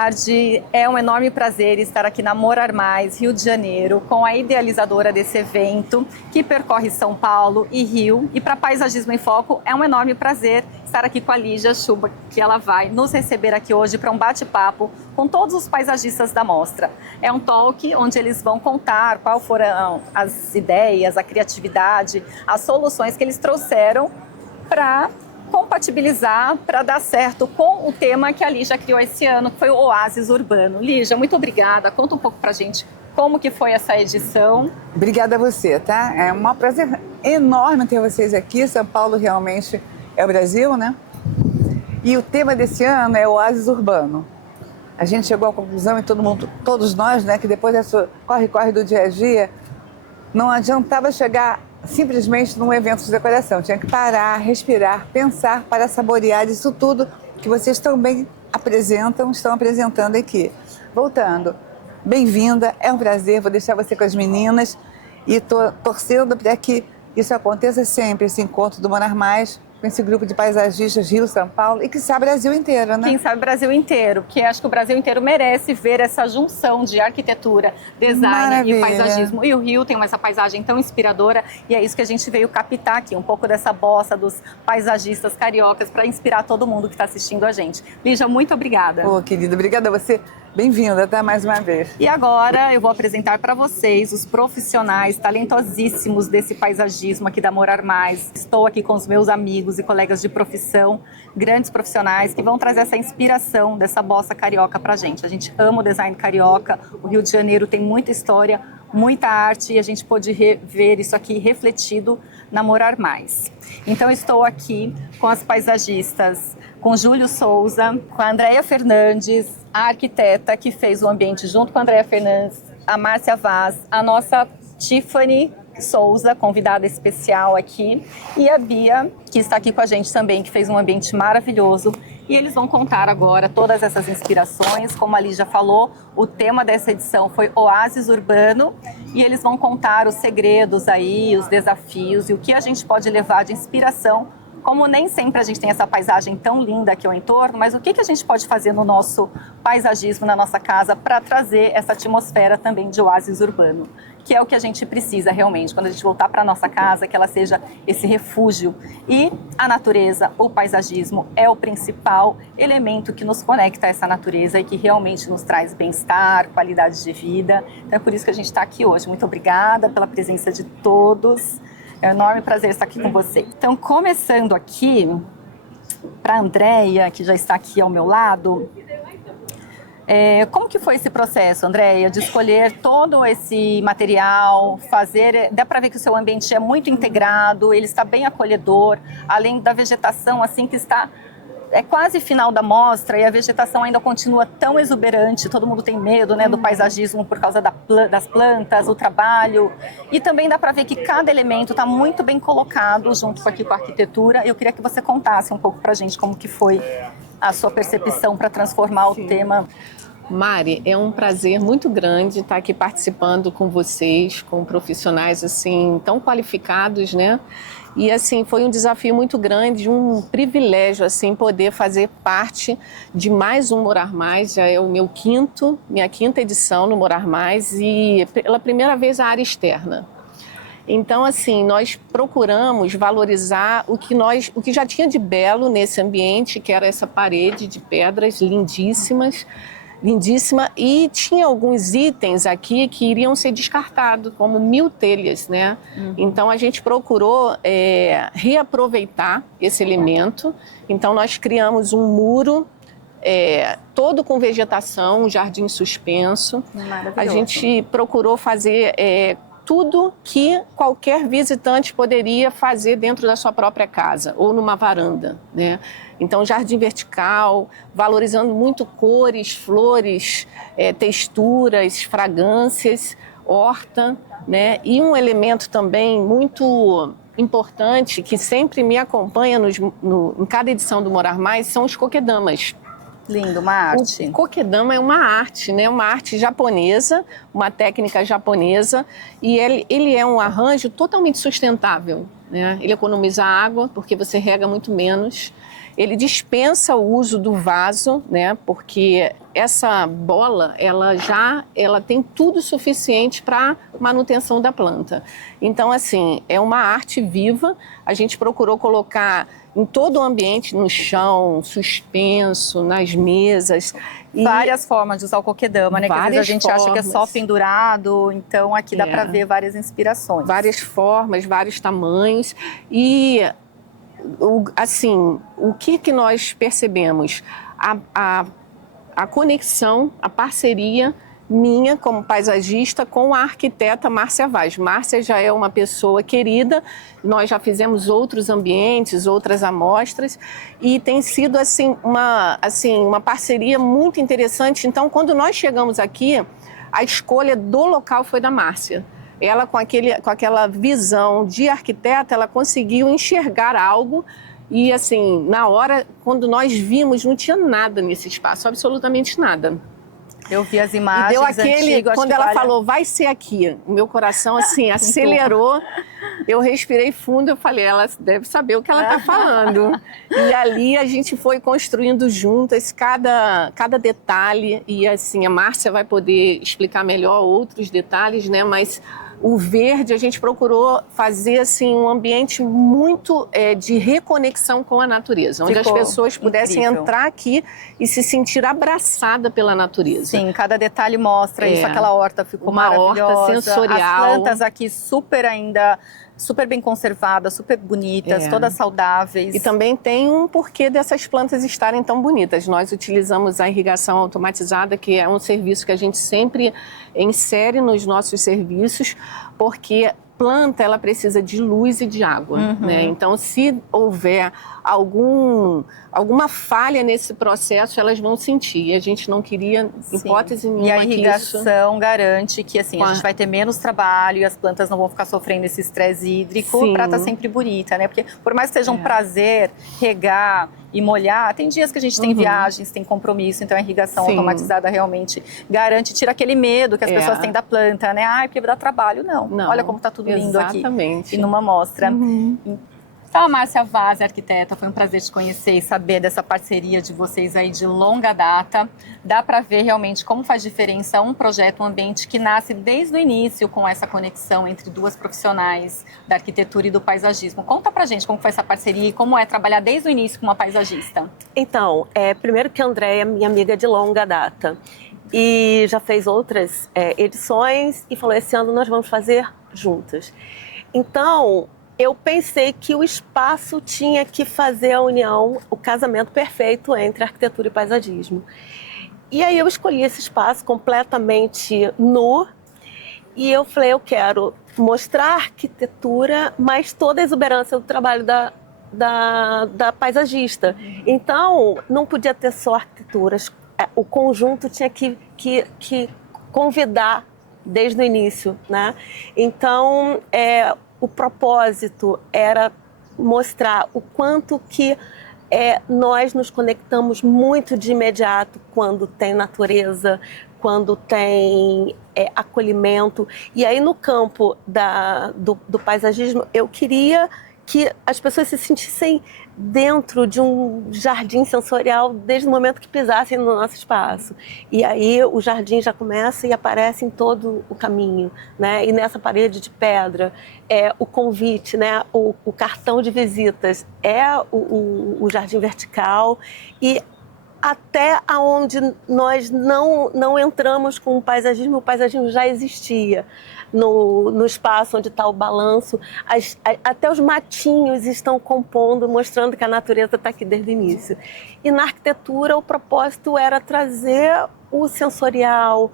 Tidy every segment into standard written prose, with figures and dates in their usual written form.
tarde, é um enorme prazer estar aqui na Morar Mais, Rio de Janeiro, com a idealizadora desse evento, que percorre São Paulo e Rio. E para Paisagismo em Foco, é um enorme prazer estar aqui com a Lígia Schuba, que ela vai nos receber aqui hoje para um bate-papo com todos os paisagistas da mostra. É um talk onde eles vão contar quais foram as ideias, a criatividade, as soluções que eles trouxeram para compatibilizar, para dar certo com o tema que a Lígia criou esse ano, que foi o Oásis Urbano. Lígia, muito obrigada. Conta um pouco pra gente como que foi essa edição. Obrigada a você, tá? É um prazer enorme ter vocês aqui. São Paulo realmente é o Brasil, né? E o tema desse ano é o Oásis Urbano. A gente chegou à conclusão, e todos nós, né, que depois desse corre-corre do dia a dia, não adiantava chegar simplesmente num evento de decoração. Tinha que parar, respirar, pensar para saborear isso tudo que vocês também estão apresentando aqui. Voltando, bem-vinda, é um prazer, vou deixar você com as meninas e estou torcendo para que isso aconteça sempre, esse encontro do Morar Mais, com esse grupo de paisagistas Rio, São Paulo e que sabe Brasil inteiro, né? Quem sabe Brasil inteiro, porque acho que o Brasil inteiro merece ver essa junção de arquitetura, design Maravilha. e paisagismo. E o Rio tem essa paisagem tão inspiradora e é isso que a gente veio captar aqui, um pouco dessa bossa dos paisagistas cariocas para inspirar todo mundo que está assistindo a gente. Lígia, muito obrigada. Ô, querida, obrigada a você. Bem-vinda, tá? Mais uma vez. E agora eu vou apresentar para vocês os profissionais talentosíssimos desse paisagismo aqui da Morar Mais. Estou aqui com os meus amigos e colegas de profissão, grandes profissionais que vão trazer essa inspiração dessa bossa carioca pra gente. A gente ama o design carioca, o Rio de Janeiro tem muita história, muita arte e a gente pôde ver isso aqui refletido na Morar Mais. Então eu estou aqui com as paisagistas, com Júlio Souza, com a Andréia Fernandes, a arquiteta que fez o ambiente junto com a Andréia Fernandes, a Márcia Vaz, a nossa Tiffany Souza, convidada especial aqui, e a Bia, que está aqui com a gente também, que fez um ambiente maravilhoso. E eles vão contar agora todas essas inspirações. Como a Lígia falou, o tema dessa edição foi Oásis Urbano, e eles vão contar os segredos aí, os desafios e o que a gente pode levar de inspiração. Como nem sempre a gente tem essa paisagem tão linda aqui ao entorno, mas o que a gente pode fazer no nosso paisagismo, na nossa casa, para trazer essa atmosfera também de oásis urbano, que é o que a gente precisa realmente, quando a gente voltar para a nossa casa, que ela seja esse refúgio. E a natureza, o paisagismo, é o principal elemento que nos conecta a essa natureza e que realmente nos traz bem-estar, qualidade de vida. Então é por isso que a gente está aqui hoje. Muito obrigada pela presença de todos. É um enorme prazer estar aqui com você. Então, começando aqui, para a Andréia, que já está aqui ao meu lado, como que foi esse processo, Andréia, de escolher todo esse material, dá para ver que o seu ambiente é muito integrado, ele está bem acolhedor, além da vegetação, assim, que está... É quase final da mostra e a vegetação ainda continua tão exuberante, todo mundo tem medo, né, do paisagismo por causa das plantas, o trabalho. E também dá para ver que cada elemento está muito bem colocado junto aqui com a arquitetura. Eu queria que você contasse um pouco para a gente como que foi a sua percepção para transformar o tema. Mari, é um prazer muito grande estar aqui participando com vocês, com profissionais assim tão qualificados, né? E assim, foi um desafio muito grande, um privilégio assim poder fazer parte de mais um Morar Mais. Já é o minha quinta edição no Morar Mais e pela primeira vez a área externa. Então, assim, nós procuramos valorizar o que já tinha de belo nesse ambiente, que era essa parede de pedras lindíssima, e tinha alguns itens aqui que iriam ser descartados, como 1000 telhas, né? Então a gente procurou reaproveitar esse elemento. Então nós criamos um muro todo com vegetação, um jardim suspenso. A gente procurou fazer tudo que qualquer visitante poderia fazer dentro da sua própria casa ou numa varanda, né? Então, jardim vertical, valorizando muito cores, flores, texturas, fragrâncias, horta, né? E um elemento também muito importante que sempre me acompanha em cada edição do Morar Mais são os coquedamas. Lindo, uma arte. O kokedama é uma arte, né? Uma arte japonesa, uma técnica japonesa, e ele é um arranjo totalmente sustentável, né? Ele economiza água, porque você rega muito menos. ele dispensa o uso do vaso, né? Porque essa bola, ela tem tudo suficiente para manutenção da planta. Então, assim, é uma arte viva. A gente procurou colocar em todo o ambiente, no chão, suspenso, nas mesas. Várias formas de usar o coquedama, né? Que às vezes a gente acha que é só pendurado, então aqui dá para ver várias inspirações. Várias formas, vários tamanhos. E, assim, o que nós percebemos? A conexão, a parceria minha como paisagista com a arquiteta Márcia Vaz. Márcia já é uma pessoa querida, nós já fizemos outros ambientes, outras amostras e tem sido assim uma parceria muito interessante. Então, quando nós chegamos aqui, a escolha do local foi da Márcia. Ela, com aquela visão de arquiteta, ela conseguiu enxergar algo e, assim, na hora, quando nós vimos, não tinha nada nesse espaço, absolutamente nada. Eu vi as imagens. E deu aquele, antigo, quando ela falou, vai ser aqui, o meu coração assim acelerou, eu respirei fundo, eu falei, ela deve saber o que ela está falando. E ali a gente foi construindo juntas cada detalhe e assim, a Márcia vai poder explicar melhor outros detalhes, né? Mas o verde, a gente procurou fazer assim, um ambiente muito de reconexão com a natureza, onde as pessoas pudessem entrar aqui e se sentir abraçada pela natureza. Sim, cada detalhe mostra isso, aquela horta ficou maravilhosa. Uma horta sensorial. As plantas aqui super bem conservadas, super bonitas, todas saudáveis. E também tem um porquê dessas plantas estarem tão bonitas. Nós utilizamos a irrigação automatizada, que é um serviço que a gente sempre insere nos nossos serviços, porque planta, ela precisa de luz e de água, né? Então, se houver alguma falha nesse processo, elas vão sentir. E a gente não queria, em hipótese nenhuma, e a irrigação garante que assim, a gente vai ter menos trabalho e as plantas não vão ficar sofrendo esse estresse hídrico para estar sempre bonita, né? Porque por mais que seja um prazer regar e molhar, tem dias que a gente tem viagens, tem compromisso, então a irrigação automatizada realmente garante, tira aquele medo que as pessoas têm da planta, né? Ai, porque dá trabalho. Não. Olha como tá tudo lindo aqui. E numa amostra. Então, a Márcia Vaz, arquiteta, foi um prazer te conhecer e saber dessa parceria de vocês aí de longa data. Dá para ver realmente como faz diferença um projeto, um ambiente que nasce desde o início com essa conexão entre duas profissionais da arquitetura e do paisagismo. Conta pra gente como foi essa parceria e como é trabalhar desde o início com uma paisagista. Então, primeiro que a Andréia é minha amiga de longa data e já fez outras edições e falou, esse ano nós vamos fazer juntas. Então, eu pensei que o espaço tinha que fazer a união, o casamento perfeito entre arquitetura e paisagismo. E aí eu escolhi esse espaço completamente nu e eu falei, eu quero mostrar a arquitetura, mas toda a exuberância do trabalho da paisagista. Então, não podia ter só arquiteturas, o conjunto tinha que convidar desde o início, né? Então, o propósito era mostrar o quanto que nós nos conectamos muito de imediato quando tem natureza, quando tem acolhimento. E aí no campo do paisagismo, eu queria que as pessoas se sentissem dentro de um jardim sensorial desde o momento que pisassem no nosso espaço. E aí o jardim já começa e aparece em todo o caminho, né? E nessa parede de pedra, o convite, né? O cartão de visitas o jardim vertical e até aonde nós não entramos com o paisagismo já existia. No espaço onde está o balanço, até os matinhos estão compondo, mostrando que a natureza está aqui desde o início. E na arquitetura o propósito era trazer o sensorial,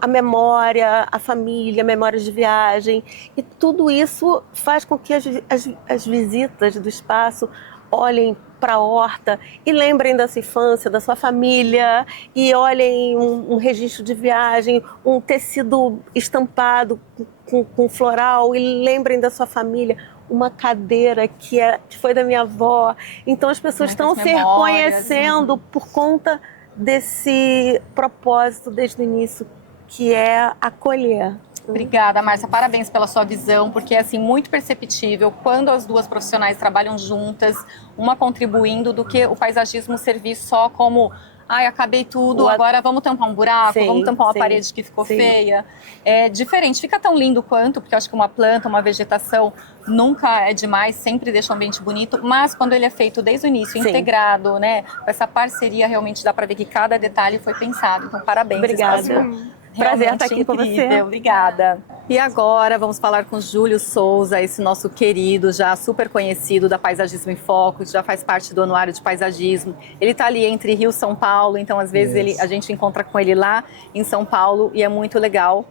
a memória, a família, memórias de viagem, e tudo isso faz com que as visitas do espaço olhem para a horta e lembrem da sua infância, da sua família, e olhem um registro de viagem, um tecido estampado com floral, e lembrem da sua família, uma cadeira que foi da minha avó. Então as pessoas estão se reconhecendo por conta desse propósito desde o início, que é acolher. Obrigada, Márcia. Parabéns pela sua visão, porque é assim, muito perceptível quando as duas profissionais trabalham juntas, uma contribuindo, do que o paisagismo servir só como: ai, acabei tudo, agora vamos tampar um buraco, Sim, vamos tampar uma sim, parede que ficou sim. feia. É diferente, fica tão lindo quanto, porque eu acho que uma planta, uma vegetação nunca é demais, sempre deixa o ambiente bonito, mas quando ele é feito desde o início, Sim. integrado, né, com essa parceria, realmente dá para ver que cada detalhe foi pensado. Então, parabéns. Obrigada. Prazer estar aqui com você. Obrigada. E agora vamos falar com Júlio Souza, esse nosso querido, já super conhecido da Paisagismo em Foco, que já faz parte do Anuário de Paisagismo. Ele está ali entre Rio e São Paulo, então às vezes a gente encontra com ele lá em São Paulo e é muito legal.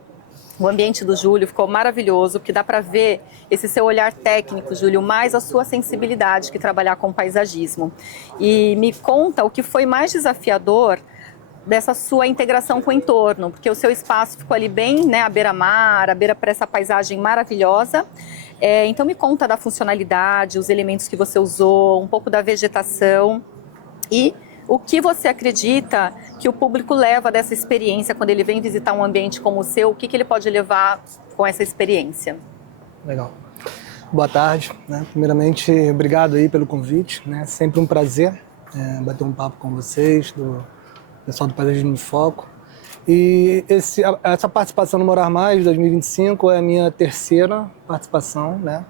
O ambiente do Júlio ficou maravilhoso, porque dá para ver esse seu olhar técnico, Júlio, mais a sua sensibilidade que trabalhar com paisagismo. E me conta o que foi mais desafiador dessa sua integração com o entorno, porque o seu espaço ficou ali bem, né, à beira-mar, à beira para essa paisagem maravilhosa. Então me conta da funcionalidade, os elementos que você usou, um pouco da vegetação e o que você acredita que o público leva dessa experiência quando ele vem visitar um ambiente como o seu, o que ele pode levar com essa experiência? Legal. Boa tarde, né? Primeiramente, obrigado aí pelo convite, né? Sempre um prazer bater um papo com vocês, do pessoal do Paisagismo em Foco. E essa participação no Morar Mais 2025 é a minha terceira participação, né?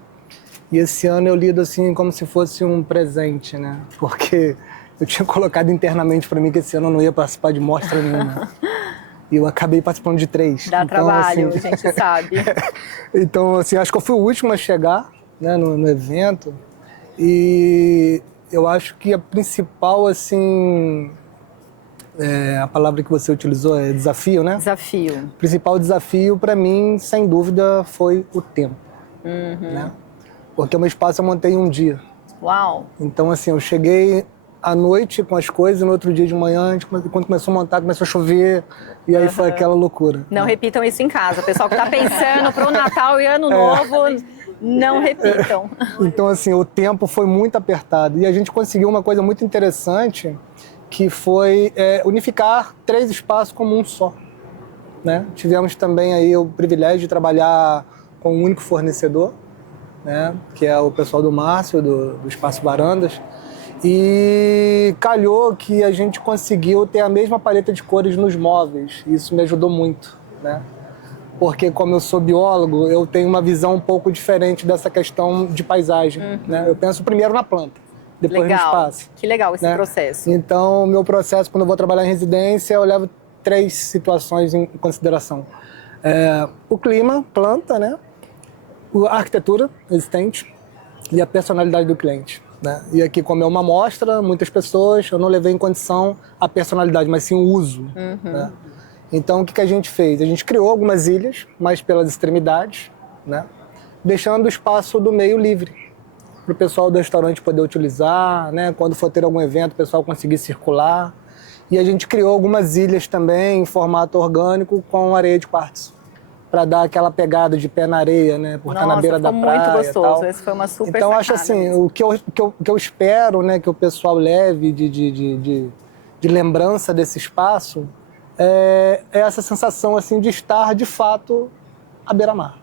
E esse ano eu lido assim como se fosse um presente, né? Porque eu tinha colocado internamente para mim que esse ano eu não ia participar de mostra nenhuma. E eu acabei participando de 3. Dá então, trabalho, assim, a gente sabe. Então, assim, acho que eu fui o último a chegar, né, no evento. E eu acho que a principal, assim, a palavra que você utilizou é desafio, né? Desafio. O principal desafio para mim, sem dúvida, foi o tempo, né? Porque o meu espaço eu montei em um dia. Uau! Então, assim, eu cheguei à noite com as coisas e no outro dia de manhã, quando começou a montar, começou a chover e aí foi aquela loucura. Não repitam isso em casa. O pessoal que está pensando para o Natal e Ano Novo, não repitam. Então, assim, o tempo foi muito apertado e a gente conseguiu uma coisa muito interessante, que foi unificar 3 espaços como um só, né? Tivemos também aí o privilégio de trabalhar com um único fornecedor, né? Que é o pessoal do Márcio, do Espaço Varandas. E calhou que a gente conseguiu ter a mesma paleta de cores nos móveis. Isso me ajudou muito, né? Porque como eu sou biólogo, eu tenho uma visão um pouco diferente dessa questão de paisagem, né? Eu penso primeiro na planta, depois no espaço. Que legal esse processo. Então, o meu processo, quando eu vou trabalhar em residência, eu levo 3 situações em consideração. O clima, planta, né? A arquitetura existente e a personalidade do cliente. Né? E aqui, como é uma amostra, muitas pessoas, eu não levei em condição a personalidade, mas sim o uso. Né? Então, o que a gente fez? A gente criou algumas ilhas, mas pelas extremidades, né? Deixando o espaço do meio livre, para o pessoal do restaurante poder utilizar, né? Quando for ter algum evento, o pessoal conseguir circular. E a gente criou algumas ilhas também em formato orgânico com areia de quartzo, para dar aquela pegada de pé na areia, né? Por estar na beira da praia. Muito gostoso. Tal. Esse foi uma super Então, acho assim, mesmo. o que eu espero, né, que o pessoal leve de lembrança desse espaço é essa sensação assim, de estar, de fato, à beira-mar.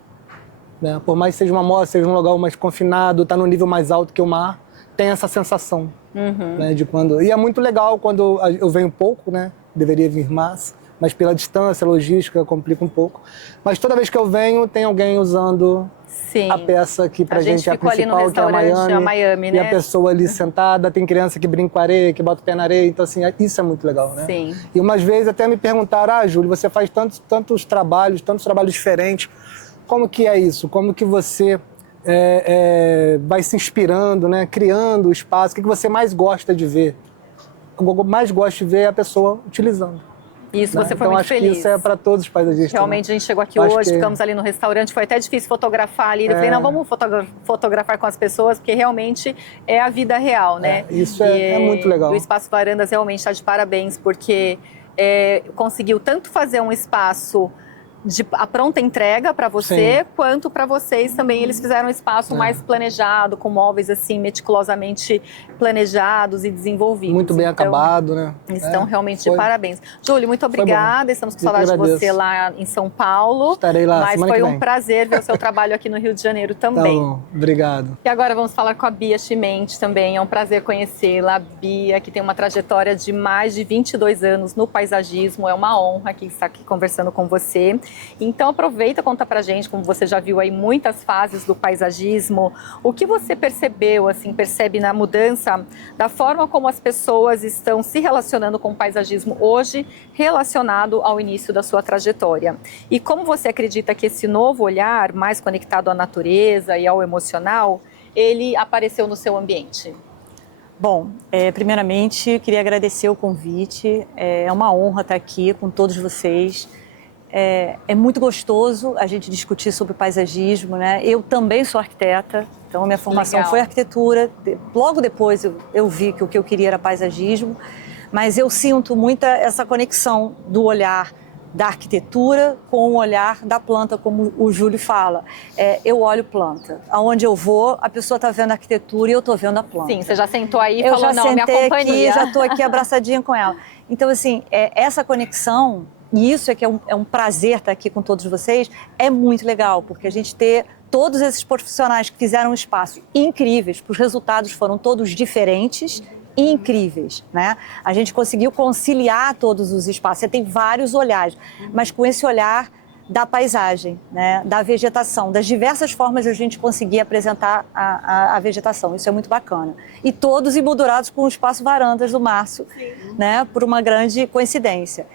Né? Por mais que seja uma mostra, seja um lugar mais confinado, está no nível mais alto que o mar, tem essa sensação. Né, de quando... E é muito legal quando eu venho pouco, né? Deveria vir mais, mas pela distância, a logística complica um pouco. Mas toda vez que eu venho, tem alguém usando a peça que pra gente é a principal, que é a Miami, né? E a pessoa ali sentada, tem criança que brinca com a areia, que bota o pé na areia, então assim, isso é muito legal, né? Sim. E umas vezes até me perguntaram, Júlio, você faz tantos trabalhos diferentes, como que é isso? Como que você vai se inspirando, né? Criando o espaço, o que você mais gosta de ver? O que eu mais gosto de ver é a pessoa utilizando. Isso, né? você foi então, muito acho feliz. Que isso é para todos os paisagistas. Realmente, né? a gente chegou aqui hoje, ficamos ali no restaurante, foi até difícil fotografar ali. Eu falei, não, vamos fotografar com as pessoas, porque realmente é a vida real, né? Isso é muito legal. E o Espaço Varandas realmente está de parabéns, porque conseguiu tanto fazer um espaço a pronta entrega para você, Sim. quanto para vocês também. Eles fizeram um espaço mais planejado, com móveis assim meticulosamente planejados e desenvolvidos. Muito bem Então, acabado, né? Estão realmente foi. de parabéns. Júlio, muito obrigada. Estamos com Eu que saudade de agradeço. você lá em São Paulo. Estarei lá Mas semana foi que um vem. prazer ver o seu trabalho aqui no Rio de Janeiro Tá também. bom, obrigado. E agora vamos falar com a Bia Chimente também. É um prazer conhecê-la. A Bia, que tem uma trajetória de mais de 22 anos no paisagismo. É uma honra estar aqui conversando com você. Então aproveita, conta pra gente, como você já viu aí muitas fases do paisagismo, o que você percebeu, assim, percebe na mudança da forma como as pessoas estão se relacionando com o paisagismo hoje, relacionado ao início da sua trajetória. E como você acredita que esse novo olhar, mais conectado à natureza e ao emocional, ele apareceu no seu ambiente? Bom, primeiramente, queria agradecer o convite. É uma honra estar aqui com todos vocês. É muito gostoso a gente discutir sobre paisagismo, né? Eu também sou arquiteta, então a minha formação Legal. foi arquitetura. Logo depois eu vi que o que eu queria era paisagismo, mas eu sinto muita essa conexão do olhar da arquitetura com o olhar da planta, como o Júlio fala. Eu olho planta. Aonde eu vou, a pessoa está vendo a arquitetura e eu estou vendo a planta. Sim, você já sentou aí e Eu falou, já não, minha sentei companhia. aqui, já estou aqui abraçadinha com ela. Então, assim, essa conexão, e isso é que é um prazer estar aqui com todos vocês, é muito legal, porque a gente ter todos esses profissionais que fizeram um espaço incríveis, os resultados foram todos diferentes e incríveis, né? A gente conseguiu conciliar todos os espaços, você tem vários olhares, mas com esse olhar da paisagem, né? Da vegetação, das diversas formas de a gente conseguir apresentar a vegetação, isso é muito bacana. E todos emoldurados com o espaço Varandas do Márcio, né? Por uma grande coincidência.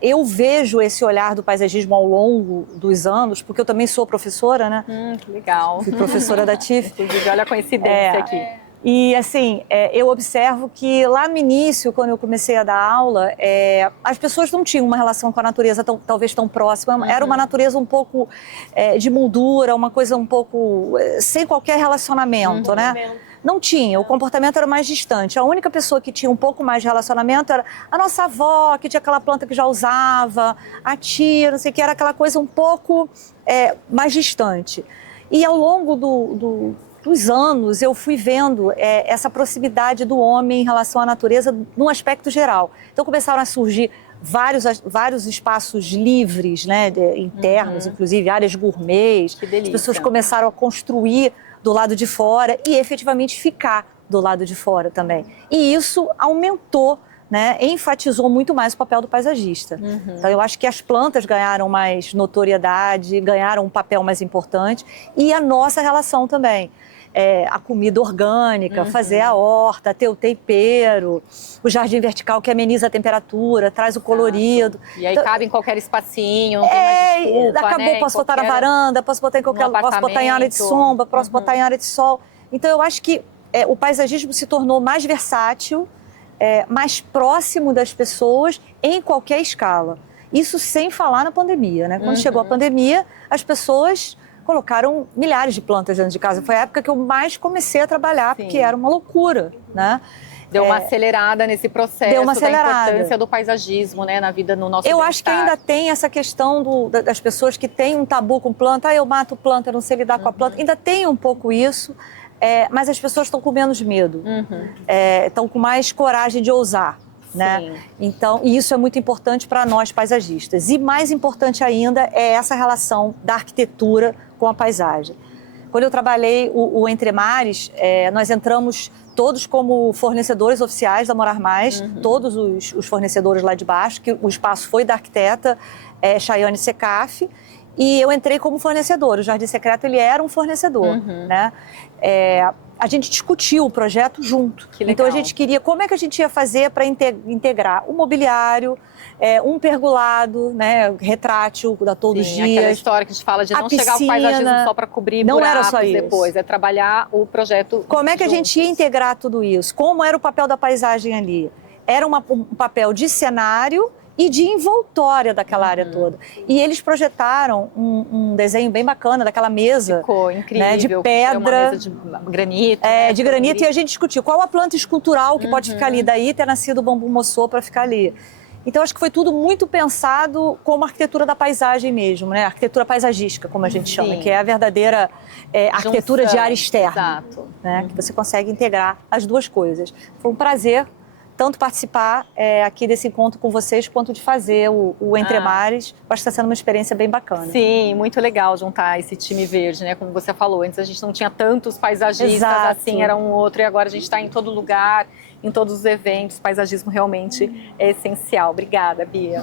Eu vejo esse olhar do paisagismo ao longo dos anos, porque eu também sou professora, né? Que legal. Fui professora da TIF. Inclusive, olha a coincidência aqui. E assim, eu observo que lá no início, quando eu comecei a dar aula, as pessoas não tinham uma relação com a natureza talvez tão próxima. Era uma natureza um pouco de moldura, uma coisa um pouco sem qualquer relacionamento, né? Não tinha, o comportamento era mais distante. A única pessoa que tinha um pouco mais de relacionamento era a nossa avó, que tinha aquela planta que já usava, a tia, não sei o que, era aquela coisa um pouco mais distante. E ao longo dos anos eu fui vendo essa proximidade do homem em relação à natureza num aspecto geral. Então começaram a surgir vários espaços livres, né, internos, inclusive áreas gourmets. Que delícia. As pessoas começaram a construir do lado de fora e efetivamente ficar do lado de fora também. E isso aumentou, né, enfatizou muito mais o papel do paisagista. Então eu acho que as plantas ganharam mais notoriedade, ganharam um papel mais importante e a nossa relação também. A comida orgânica, fazer a horta, ter o tempero, o jardim vertical que ameniza a temperatura, traz o colorido. E aí cabe em qualquer espacinho, não tem mais desculpa, acabou, né? posso botar na varanda, posso botar em qualquer lugar, posso botar em área de sombra, posso botar em área de sol. Então eu acho que o paisagismo se tornou mais versátil, mais próximo das pessoas em qualquer escala. Isso sem falar na pandemia, né? Quando chegou a pandemia, as pessoas colocaram milhares de plantas dentro de casa. Foi a época que eu mais comecei a trabalhar, porque era uma loucura, né? Deu uma acelerada nesse processo Deu uma acelerada. da importância do paisagismo, né, na vida, no nosso Eu acho que ainda tem essa questão das pessoas que têm um tabu com planta. Eu mato planta, eu não sei lidar com a planta. Ainda tem um pouco isso, mas as pessoas estão com menos medo. Estão com mais coragem de ousar. Né? Então, e isso é muito importante para nós paisagistas. E mais importante ainda é essa relação da arquitetura com a paisagem. Quando eu trabalhei o Entre Mares, nós entramos todos como fornecedores oficiais da Morar Mais, todos os fornecedores lá de baixo, que o espaço foi da arquiteta Chayane Secaf, e eu entrei como fornecedor. O Jardim Secreto, ele era um fornecedor, né? A gente discutiu o projeto junto. Então a gente queria, como é que a gente ia fazer para integrar o mobiliário, um pergolado, né, retrátil da todos os dias. Aquela história que a gente fala de não piscina, chegar ao paisagismo só para cobrir não buracos era só isso. depois, é trabalhar o projeto. Como é que juntos. a gente ia integrar tudo isso? Como era o papel da paisagem ali? Era um papel de cenário e de envoltória daquela área toda. E eles projetaram um desenho bem bacana daquela mesa. Ficou incrível. Né, de pedra. Uma mesa de granito. Né, de granito, e a gente discutiu qual a planta escultural que pode ficar ali. Daí ter nascido o bambu moçô para ficar ali. Então, acho que foi tudo muito pensado como arquitetura da paisagem mesmo, né? Arquitetura paisagística, como a gente chama, que é a verdadeira arquitetura de área externa. Exato. Né? Que você consegue integrar as duas coisas. Foi um prazer tanto participar aqui desse encontro com vocês, quanto de fazer o Entre Mares. Acho que está sendo uma experiência bem bacana. Sim, muito legal juntar esse time verde, né? Como você falou, antes a gente não tinha tantos paisagistas, Exato. assim, era um outro, e agora a gente está em todo lugar, em todos os eventos. Paisagismo realmente é essencial. Obrigada, Bia.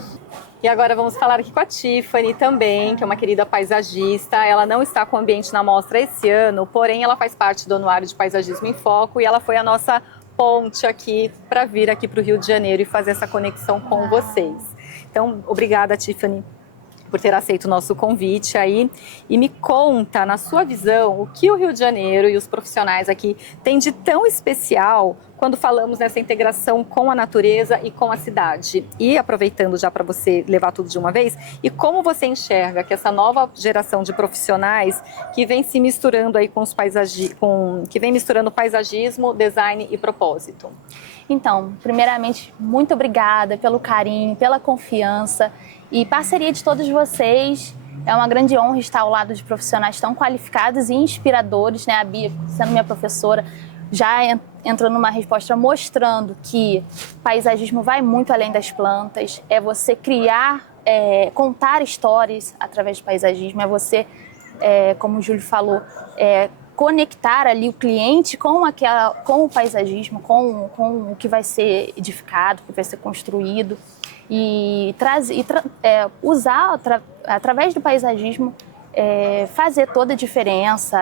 E agora vamos falar aqui com a Tiffany também, que é uma querida paisagista. Ela não está com o ambiente na mostra esse ano, porém ela faz parte do Anuário de Paisagismo em Foco e ela foi a nossa ponte aqui para vir aqui para o Rio de Janeiro e fazer essa conexão com vocês. Então, obrigada, Tiffany, por ter aceito o nosso convite aí. E me conta, na sua visão, o que o Rio de Janeiro e os profissionais aqui têm de tão especial quando falamos nessa integração com a natureza e com a cidade. E aproveitando já para você levar tudo de uma vez, e como você enxerga que essa nova geração de profissionais que vem se misturando aí com os que vem misturando paisagismo, design e propósito? Então, primeiramente, muito obrigada pelo carinho, pela confiança e parceria de todos vocês. É uma grande honra estar ao lado de profissionais tão qualificados e inspiradores, né? A Bia, sendo minha professora, já entrou numa resposta mostrando que paisagismo vai muito além das plantas. É você criar, contar histórias através do paisagismo. É você, como o Júlio falou, conectar ali o cliente com o paisagismo, com o que vai ser edificado, o que vai ser construído. E usar, através do paisagismo, fazer toda a diferença,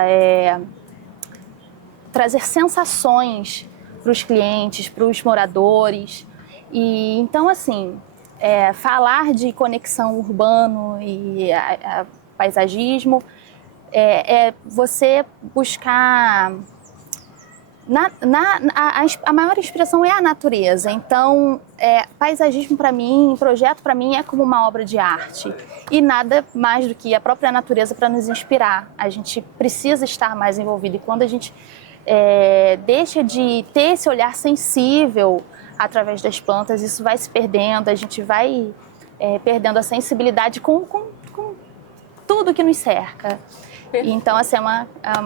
trazer sensações para os clientes, para os moradores. E então, assim, falar de conexão urbano e paisagismo é você buscar... A maior inspiração é a natureza. Então, paisagismo para mim, projeto para mim é como uma obra de arte. E nada mais do que a própria natureza para nos inspirar. A gente precisa estar mais envolvido. E quando a gente deixa de ter esse olhar sensível através das plantas, isso vai se perdendo, a gente vai perdendo a sensibilidade com tudo que nos cerca. Então, assim, é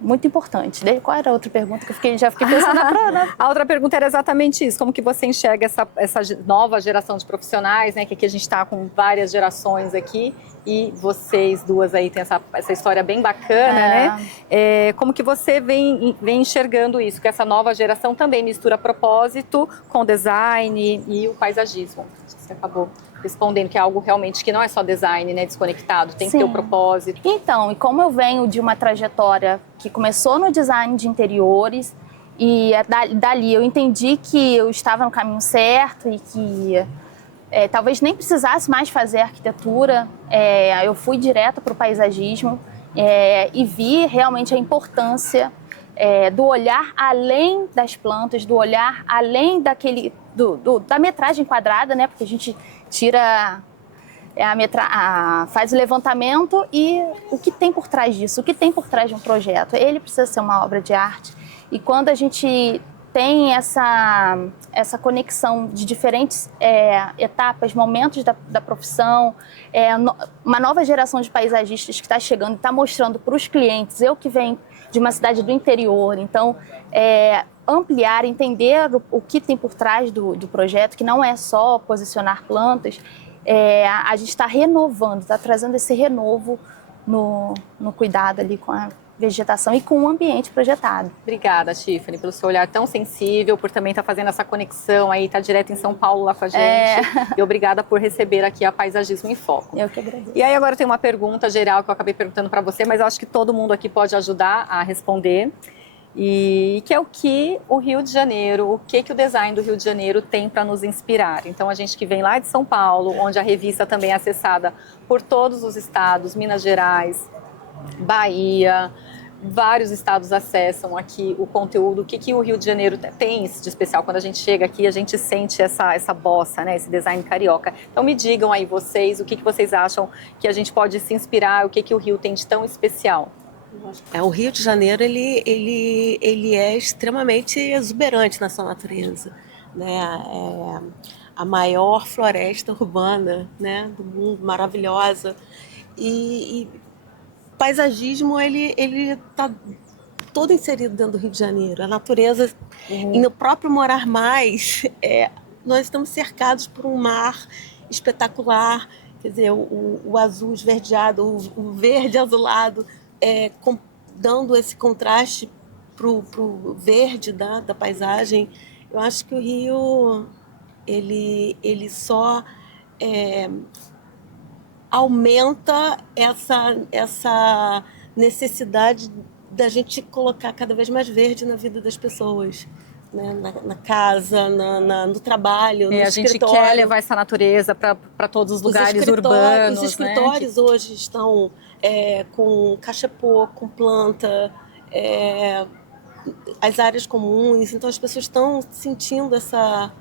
muito importante. Qual era a outra pergunta que eu já fiquei pensando? A outra pergunta era exatamente isso. Como que você enxerga essa nova geração de profissionais, né? Que aqui a gente está com várias gerações aqui e vocês duas aí têm essa história bem bacana, né? Como que você vem enxergando isso? Que essa nova geração também mistura propósito com design e o paisagismo. Você acabou respondendo que é algo realmente que não é só design, né, desconectado, tem que ter o propósito. Então, e como eu venho de uma trajetória que começou no design de interiores e dali eu entendi que eu estava no caminho certo e que talvez nem precisasse mais fazer arquitetura, eu fui direto para o paisagismo e vi realmente a importância do olhar além das plantas, do olhar além da metragem quadrada, né? Porque a gente tira faz o levantamento e o que tem por trás disso, o que tem por trás de um projeto. Ele precisa ser uma obra de arte. E quando a gente tem essa conexão de diferentes etapas, momentos da profissão, uma nova geração de paisagistas que está chegando e está mostrando para os clientes, eu que venho de uma cidade do interior, então ampliar, entender o que tem por trás do projeto, que não é só posicionar plantas, a gente está renovando, está trazendo esse renovo no cuidado ali com a vegetação e com o ambiente projetado. Obrigada, Tiffany, pelo seu olhar tão sensível, por também estar fazendo essa conexão aí, estar direto em São Paulo lá com a gente. E obrigada por receber aqui a Paisagismo em Foco. Eu que agradeço. E aí agora tem uma pergunta geral que eu acabei perguntando para você, mas eu acho que todo mundo aqui pode ajudar a responder. E que é o que o Rio de Janeiro, o que o design do Rio de Janeiro tem para nos inspirar. Então, a gente que vem lá de São Paulo, onde a revista também é acessada por todos os estados, Minas Gerais, Bahia, vários estados acessam aqui o conteúdo, o que o Rio de Janeiro tem de especial. Quando a gente chega aqui, a gente sente essa bossa, né, esse design carioca. Então, me digam aí vocês, o que vocês acham que a gente pode se inspirar, o que o Rio tem de tão especial. O Rio de Janeiro ele é extremamente exuberante na sua natureza, né? a maior floresta urbana, né, do mundo, maravilhosa. E paisagismo, ele está todo inserido dentro do Rio de Janeiro. A natureza, e no próprio Morar Mais, nós estamos cercados por um mar espetacular, quer dizer, o azul esverdeado, o verde azulado, dando esse contraste para o verde da paisagem. Eu acho que o Rio, ele só aumenta essa necessidade da gente colocar cada vez mais verde na vida das pessoas, né? Na casa, no trabalho, no a gente escritório. quer levar essa natureza para todos os lugares urbanos. Os escritórios, né, hoje estão com cachepô, com planta, as áreas comuns. Então as pessoas estão sentindo essa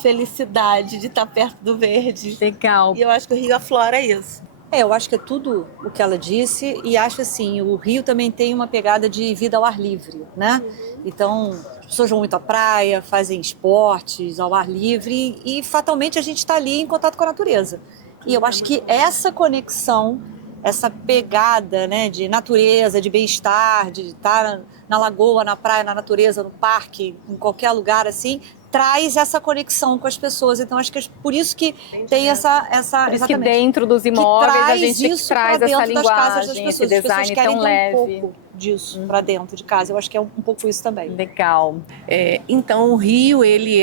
felicidade de estar perto do verde. Legal. E eu acho que o Rio aflora isso. Eu acho que é tudo o que ela disse, e acho assim, o Rio também tem uma pegada de vida ao ar livre, né? Então, as pessoas vão muito à praia, fazem esportes ao ar livre e fatalmente a gente está ali em contato com a natureza. E eu acho que essa conexão, essa pegada, né, de natureza, de bem-estar, de estar na lagoa, na praia, na natureza, no parque, em qualquer lugar assim, traz essa conexão com as pessoas. Então, acho que é por isso que tem essa por isso que dentro dos imóveis a gente traz essa linguagem, esse design tão leve. Um pouco disso para dentro de casa. Eu acho que é um pouco isso também. Legal. Então, o Rio, ele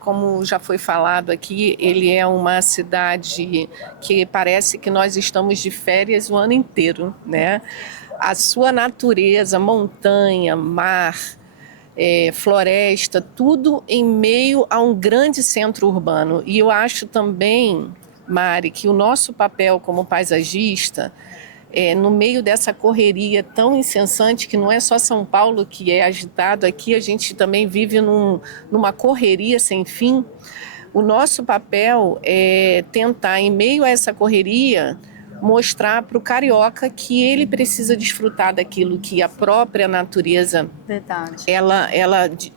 como já foi falado aqui, ele é uma cidade que parece que nós estamos de férias o ano inteiro, né? A sua natureza, montanha, mar, floresta, tudo em meio a um grande centro urbano. E eu acho também, Mari, que o nosso papel como paisagista, no meio dessa correria tão incessante, que não é só São Paulo que é agitado, aqui a gente também vive numa correria sem fim. O nosso papel é tentar, em meio a essa correria, mostrar para o carioca que ele precisa desfrutar daquilo que a própria natureza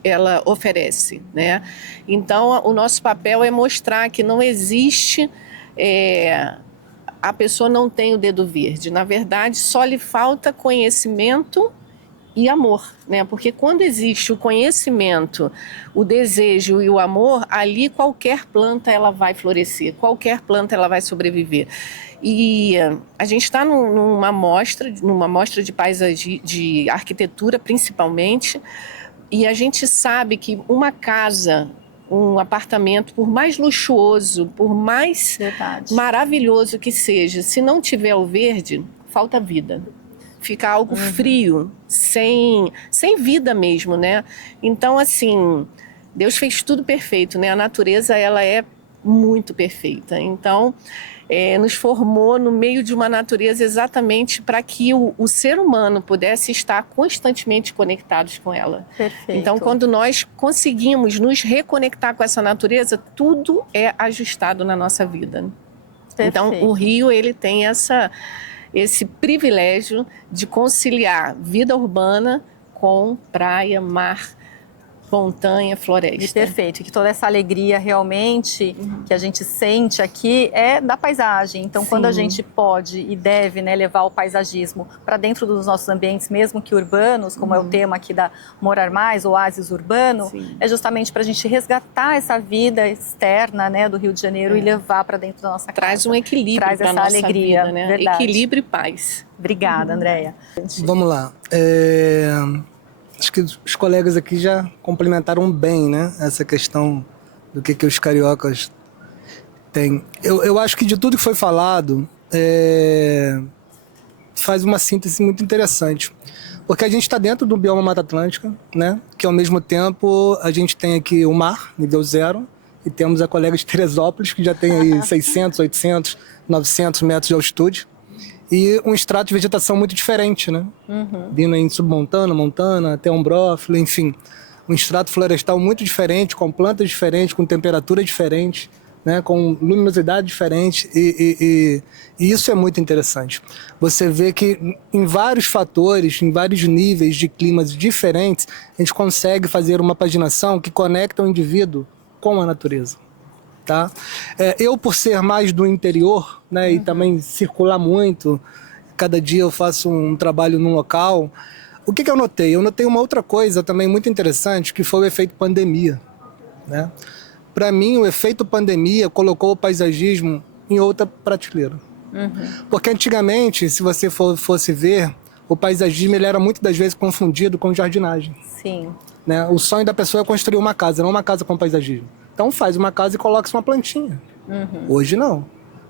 ela oferece, né? Então, o nosso papel é mostrar que não existe, a pessoa não tem o dedo verde. Na verdade, só lhe falta conhecimento e amor, né? Porque quando existe o conhecimento, o desejo e o amor, ali qualquer planta ela vai florescer, qualquer planta ela vai sobreviver. E a gente está numa mostra de paisagem, de arquitetura principalmente, e a gente sabe que uma casa, um apartamento, por mais luxuoso, por mais maravilhoso que seja, se não tiver o verde, falta vida. Fica algo frio, sem vida mesmo, né? Então, assim, Deus fez tudo perfeito, né? A natureza, ela é muito perfeita. Então, nos formou no meio de uma natureza exatamente para que o ser humano pudesse estar constantemente conectados com ela. Perfeito. Então, quando nós conseguimos nos reconectar com essa natureza, tudo é ajustado na nossa vida. Perfeito. Então, o Rio, ele tem esse privilégio de conciliar vida urbana com praia, mar, montanha, floresta. Perfeito, e que toda essa alegria realmente que a gente sente aqui é da paisagem. Então, quando a gente pode e deve, né, levar o paisagismo para dentro dos nossos ambientes, mesmo que urbanos, como é o tema aqui da Morar Mais, Oásis Urbano, é justamente para a gente resgatar essa vida externa, né, do Rio de Janeiro e levar para dentro da nossa casa. Traz um equilíbrio para essa nossa alegria, vida, né? Verdade. Equilíbrio e paz. Obrigada, Andréia. Vamos lá. Acho que os colegas aqui já complementaram bem, né, essa questão do que os cariocas têm. Eu acho que de tudo que foi falado, faz uma síntese muito interessante. Porque a gente está dentro do bioma Mata Atlântica, né, que ao mesmo tempo a gente tem aqui o mar, nível 0, e temos a colega de Teresópolis, que já tem aí 600, 800, 900 metros de altitude. E um extrato de vegetação muito diferente, né? Vindo em submontana, montana, até umbrófilo, enfim. Um extrato florestal muito diferente, com plantas diferentes, com temperatura diferente, né? Com luminosidade diferente. E isso é muito interessante. Você vê que em vários fatores, em vários níveis de climas diferentes, a gente consegue fazer uma paginação que conecta o indivíduo com a natureza. tá? Eu, por ser mais do interior, né, e também circular muito, cada dia eu faço um trabalho num local, o que eu notei? Eu notei uma outra coisa também muito interessante, que foi o efeito pandemia, né? Para mim, o efeito pandemia colocou o paisagismo em outra prateleira. Porque antigamente, se você fosse ver, o paisagismo ele era muitas das vezes confundido com jardinagem. Sim. Né? O sonho da pessoa é construir uma casa, não uma casa com paisagismo. Então faz uma casa e coloca uma plantinha. Hoje não.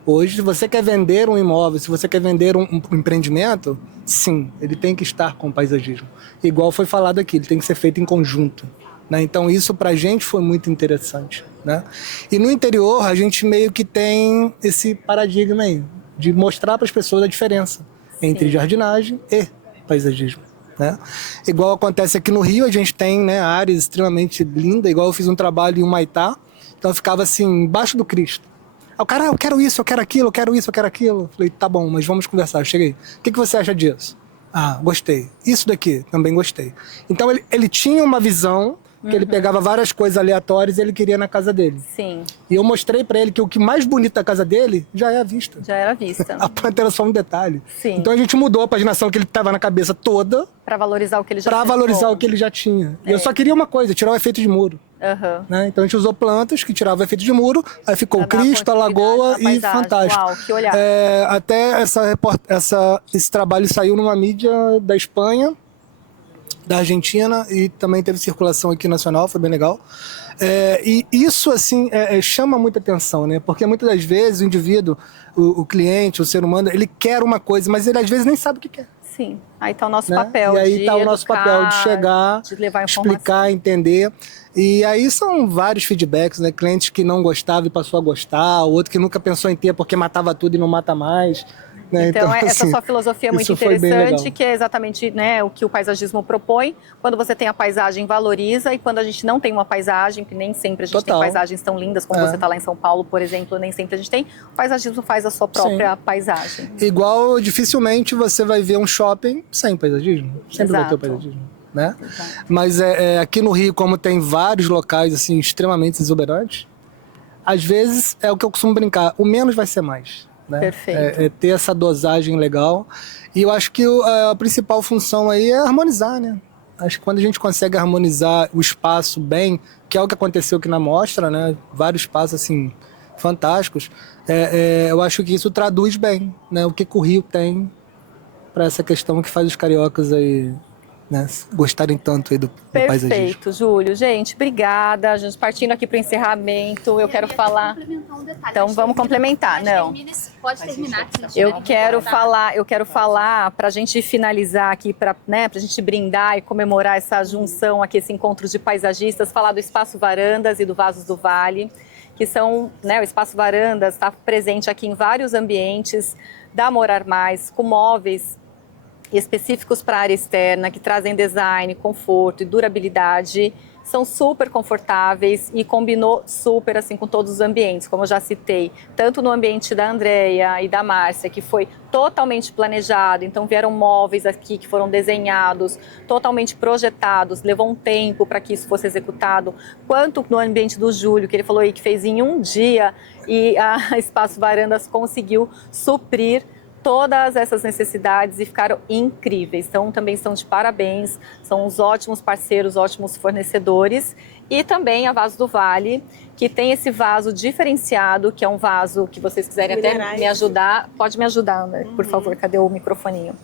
Hoje, se você quer vender um imóvel, se você quer vender um empreendimento, sim, ele tem que estar com paisagismo. Igual foi falado aqui, ele tem que ser feito em conjunto. Né? Então isso pra gente foi muito interessante. Né? E no interior a gente meio que tem esse paradigma aí, de mostrar para as pessoas a diferença entre jardinagem e paisagismo. Né? Igual acontece aqui no Rio, a gente tem, né, áreas extremamente lindas, igual eu fiz um trabalho em Humaitá, então eu ficava assim, embaixo do Cristo. Aí o cara, eu quero isso, eu quero aquilo, eu quero isso, eu quero aquilo. Eu falei, tá bom, mas vamos conversar. Eu cheguei, o que você acha disso? Ah, gostei. Isso daqui, também gostei. Então ele tinha uma visão, que ele pegava várias coisas aleatórias e ele queria na casa dele. Sim. E eu mostrei pra ele que o que mais bonito da casa dele já é a vista. Já era vista. A planta era só um detalhe. Sim. Então a gente mudou a paginação que ele estava na cabeça toda Para valorizar o que ele já para valorizar o que ele já tinha. E eu só queria uma coisa, tirar o efeito de muro. Né? Então a gente usou plantas que tiravam o efeito de muro, aí ficou o Cristo, a lagoa e fantástico. Uau, que olhar. Até esse trabalho saiu numa mídia da Espanha, da Argentina, e também teve circulação aqui nacional, foi bem legal. E isso, assim, chama muita atenção, né? Porque muitas das vezes o indivíduo, o cliente, o ser humano, ele quer uma coisa, mas ele às vezes nem sabe o que quer. Sim, aí está o nosso Né? papel. E aí de está o nosso educar, papel de chegar, de levar informação. explicar, entender. E aí são vários feedbacks, né? Clientes que não gostavam e passou a gostar, o outro que nunca pensou em ter porque matava tudo e não mata mais. Né? Então, essa assim, sua filosofia é muito interessante, que é exatamente, né, o que o paisagismo propõe. Quando você tem a paisagem, valoriza, e quando a gente não tem uma paisagem, que nem sempre a gente tem paisagens tão lindas como você está lá em São Paulo, por exemplo, nem sempre a gente tem, o paisagismo faz a sua própria paisagem. Igual, dificilmente você vai ver um shopping sem paisagismo. Sempre vai ter o paisagismo. Né? Mas aqui no Rio, como tem vários locais assim, extremamente exuberantes, às vezes é o que eu costumo brincar, o menos vai ser mais. Né? Perfeito. Ter essa dosagem legal. E eu acho que a principal função aí é harmonizar, né? Acho que quando a gente consegue harmonizar o espaço bem, que é o que aconteceu aqui na mostra, né? Vários espaços assim, fantásticos, eu acho que isso traduz bem, né? O que o Rio tem para essa questão que faz os cariocas aí, né, gostarem tanto aí do paisagismo. Perfeito, Júlio. Gente, obrigada. A gente partindo aqui para o encerramento, eu quero falar... Então, vamos complementar. Não. Pode terminar. Eu quero falar para a gente finalizar aqui, para a gente brindar e comemorar essa junção aqui, esse encontro de paisagistas, falar do Espaço Varandas e do Vasos do Vale, que são, né, o Espaço Varandas está presente aqui em vários ambientes da Morar Mais, com móveis específicos para a área externa, que trazem design, conforto e durabilidade, são super confortáveis e combinou super assim com todos os ambientes, como eu já citei, tanto no ambiente da Andréia e da Márcia, que foi totalmente planejado, então vieram móveis aqui que foram desenhados, totalmente projetados, levou um tempo para que isso fosse executado, quanto no ambiente do Júlio, que ele falou aí que fez em um dia, e a Espaço Varandas conseguiu suprir todas essas necessidades e ficaram incríveis. Então, também estão de parabéns, são uns ótimos parceiros, ótimos fornecedores. E também a Vasos do Vale, que tem esse vaso diferenciado, que é um vaso que vocês quiserem até me ajudar. Pode me ajudar, Ana, por favor, cadê o microfoninho?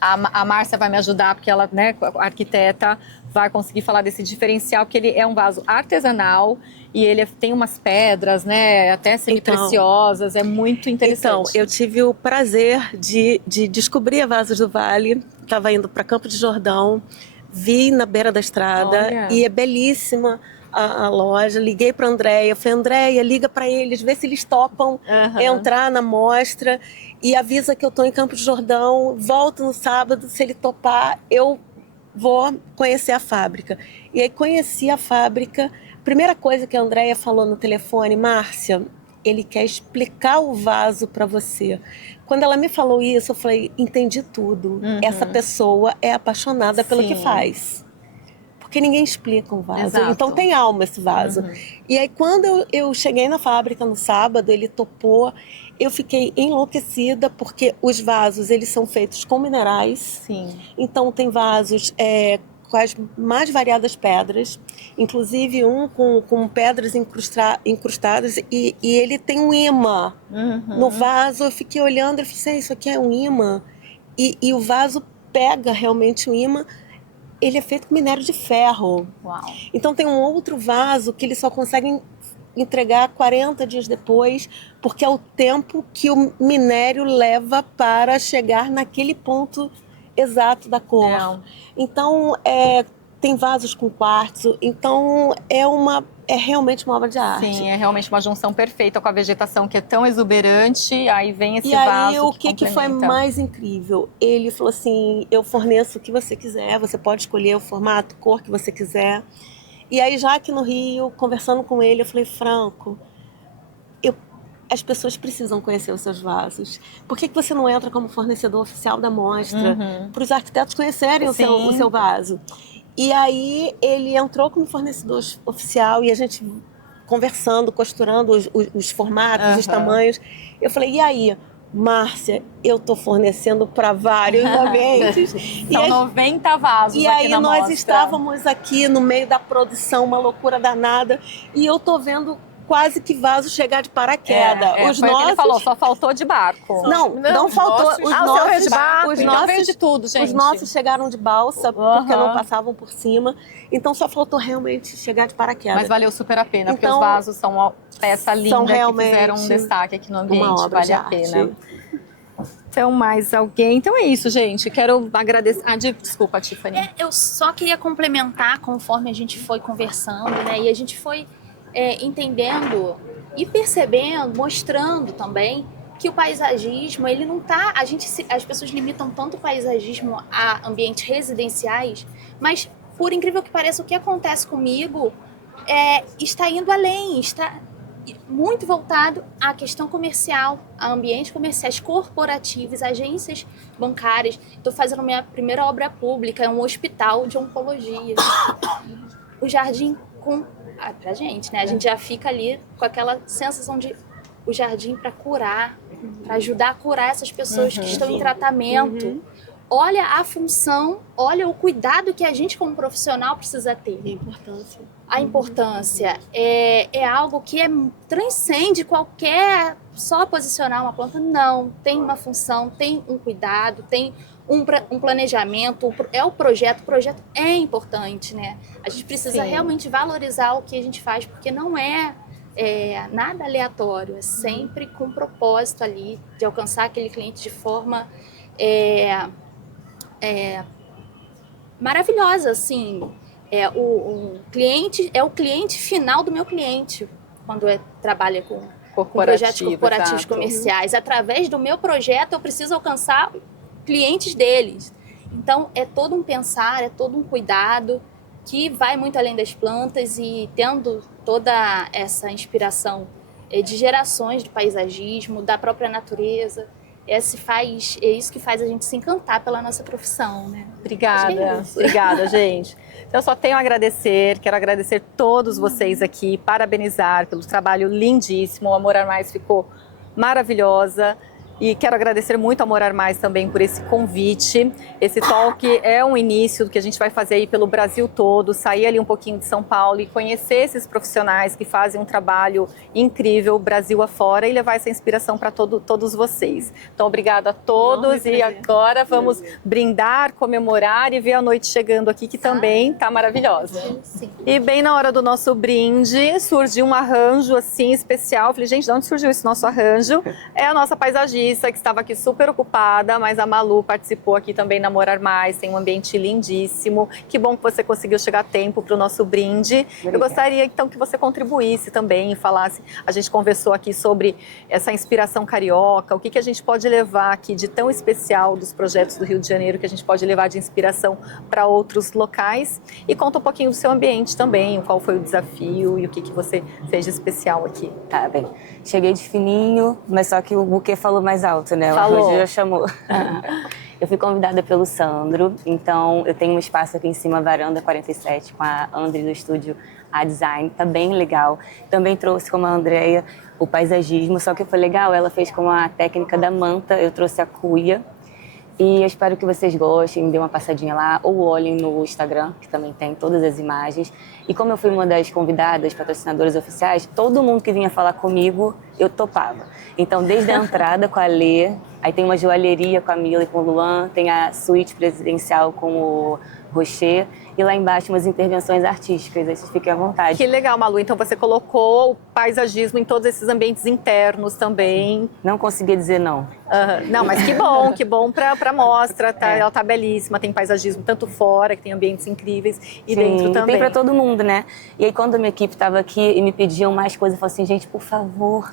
A Márcia vai me ajudar, porque ela, né, a arquiteta, vai conseguir falar desse diferencial, que ele é um vaso artesanal e ele tem umas pedras, né, até semi-preciosas, é muito interessante. Então, eu tive o prazer de descobrir a Vasos do Vale, estava indo para Campo de Jordão, vi na beira da estrada e é belíssima a loja, liguei para a Andréia, falei, Andréia, liga para eles, vê se eles topam entrar na mostra e avisa que eu estou em Campo de Jordão, volto no sábado, se ele topar, eu vou conhecer a fábrica. E aí conheci a fábrica. Primeira coisa que a Andréia falou no telefone, Márcia, ele quer explicar o vaso para você. Quando ela me falou isso, eu falei, entendi tudo. Essa pessoa é apaixonada pelo que faz. porque ninguém explica um vaso. Exato. Então tem alma esse vaso. E aí quando eu cheguei na fábrica no sábado, ele topou, eu fiquei enlouquecida, porque os vasos, eles são feitos com minerais. Sim. Então tem vasos com as mais variadas pedras, inclusive um com pedras incrustadas, e ele tem um imã no vaso. Eu fiquei olhando e falei, isso aqui é um imã? E o vaso pega realmente o imã. Ele é feito com minério de ferro. Uau. Então tem um outro vaso que eles só conseguem entregar 40 dias depois, porque é o tempo que o minério leva para chegar naquele ponto exato da cor. Não. Então, tem vasos com quartzo. Então, é realmente uma obra de arte. Sim, é realmente uma junção perfeita com a vegetação que é tão exuberante, aí vem esse E vaso aí, o que foi complementa. mais incrível? Ele falou assim, eu forneço o que você quiser, você pode escolher o formato, cor que você quiser. E aí, já aqui no Rio, conversando com ele, eu falei, Franco, as pessoas precisam conhecer os seus vasos. Por que você não entra como fornecedor oficial da mostra? Para os arquitetos conhecerem o seu vaso. E aí, ele entrou como fornecedor oficial e a gente conversando, costurando os formatos, os tamanhos. Eu falei, e aí? Márcia, eu estou fornecendo para vários ambientes. São 90 vasos E aqui aí na nós mostra. estávamos aqui no meio da produção, uma loucura danada, e eu tô vendo quase que vaso chegar de paraquedas. Foi o que ele falou, só faltou de barco. Não faltou. O seu veio de barco, os então veio de tudo, gente. Os nossos chegaram de balsa, porque não passavam por cima. Então só faltou realmente chegar de paraquedas. Mas valeu super a pena, porque Então, os vasos são uma peça linda que realmente fizeram um destaque aqui no ambiente. uma obra Vale de a arte. pena. Então, mais alguém? Então é isso, gente. Quero agradecer. Desculpa, Tiffany. Eu só queria complementar conforme a gente foi conversando, né? E a gente foi entendendo e percebendo, mostrando também que o paisagismo, ele não tá... As pessoas limitam tanto o paisagismo a ambientes residenciais, mas, por incrível que pareça, o que acontece comigo está indo além, está muito voltado à questão comercial, a ambientes comerciais corporativos, agências bancárias. Estou fazendo minha primeira obra pública, é um hospital de oncologia. O jardim pra gente, né? A gente já fica ali com aquela sensação de o jardim para curar, para ajudar a curar essas pessoas que estão em tratamento. Olha a função, olha o cuidado que a gente como profissional precisa ter. A importância é algo que transcende qualquer só posicionar uma planta. Não, tem uma função, tem um cuidado, tem um planejamento, é o projeto é importante, né? A gente precisa realmente valorizar o que a gente faz, porque não é nada aleatório, é sempre com propósito ali de alcançar aquele cliente de forma maravilhosa, assim. O cliente final do meu cliente, quando trabalha com projetos corporativos comerciais. Através do meu projeto, eu preciso alcançar clientes deles. Então, é todo um pensar, é todo um cuidado que vai muito além das plantas, e tendo toda essa inspiração de gerações de paisagismo, da própria natureza. É isso que faz a gente se encantar pela nossa profissão, né? Obrigada, gente. Então, eu só tenho a agradecer, quero agradecer todos vocês aqui, parabenizar pelo trabalho lindíssimo. O Amor Mais ficou maravilhosa. E quero agradecer muito ao Morar Mais também por esse convite. Esse talk é um início do que a gente vai fazer aí pelo Brasil todo, sair ali um pouquinho de São Paulo e conhecer esses profissionais que fazem um trabalho incrível, Brasil afora, e levar essa inspiração para todos vocês. Então, obrigada a todos, e agora vamos brindar, comemorar e ver a noite chegando aqui, que também está maravilhosa. Sim. E bem na hora do nosso brinde, surgiu um arranjo assim especial. Falei, gente, de onde surgiu esse nosso arranjo? É a nossa paisagista, que estava aqui super ocupada, mas a Malu participou aqui também na Morar Mais, tem um ambiente lindíssimo. Que bom que você conseguiu chegar a tempo para o nosso brinde. Eu gostaria então que você contribuísse também e falasse, a gente conversou aqui sobre essa inspiração carioca, o que a gente pode levar aqui de tão especial dos projetos do Rio de Janeiro, que a gente pode levar de inspiração para outros locais, e conta um pouquinho do seu ambiente também, qual foi o desafio e o que você fez de especial aqui. Tá bem. Cheguei de fininho, mas só que o buquê falou mais alto, né? Falou. O Rogério já chamou. Eu fui convidada pelo Sandro, então eu tenho um espaço aqui em cima, Varanda 47, com a André do estúdio A Design, tá bem legal. Também trouxe como a Andrea o paisagismo, só que foi legal, ela fez com a técnica da manta, eu trouxe a cuia. E eu espero que vocês gostem, dê uma passadinha lá, ou olhem no Instagram, que também tem todas as imagens. E como eu fui uma das convidadas, patrocinadoras oficiais, todo mundo que vinha falar comigo, eu topava. Então, desde a entrada com a Lê, aí tem uma joalheria com a Mila e com o Luan, tem a suíte presidencial com o Rocher, e lá embaixo umas intervenções artísticas, aí vocês fiquem à vontade. Que legal, Malu. Então você colocou o paisagismo em todos esses ambientes internos também. Não consegui dizer não. Não, mas que bom pra mostra, tá? Ela tá belíssima, tem paisagismo tanto fora, que tem ambientes incríveis, e Sim, dentro também. tem pra todo mundo, né? E aí quando a minha equipe tava aqui e me pediam mais coisas, eu falei assim, gente, por favor,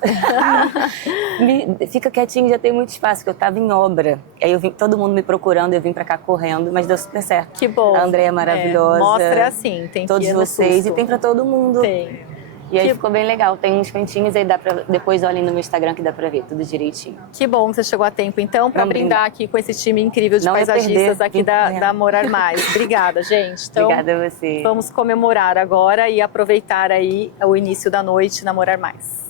fica quietinho, já tem muito espaço, porque eu tava em obra. Aí eu vim, todo mundo me procurando, eu vim pra cá correndo, mas deu super certo. Que bom. A Andrea é maravilhosa. Mostra assim, tem todos que ir no vocês, susto. e tem pra todo mundo. Tem. E aí ficou bem legal, tem uns cantinhos aí, dá pra, depois olhem no meu Instagram que dá pra ver tudo direitinho. Que bom que você chegou a tempo, então, para Vamos brindar aqui com esse time incrível de Não ia paisagistas perder, aqui da Morar Mais. Obrigada, gente. Então, Obrigada a você. vamos comemorar agora e aproveitar aí o início da noite na Morar Mais.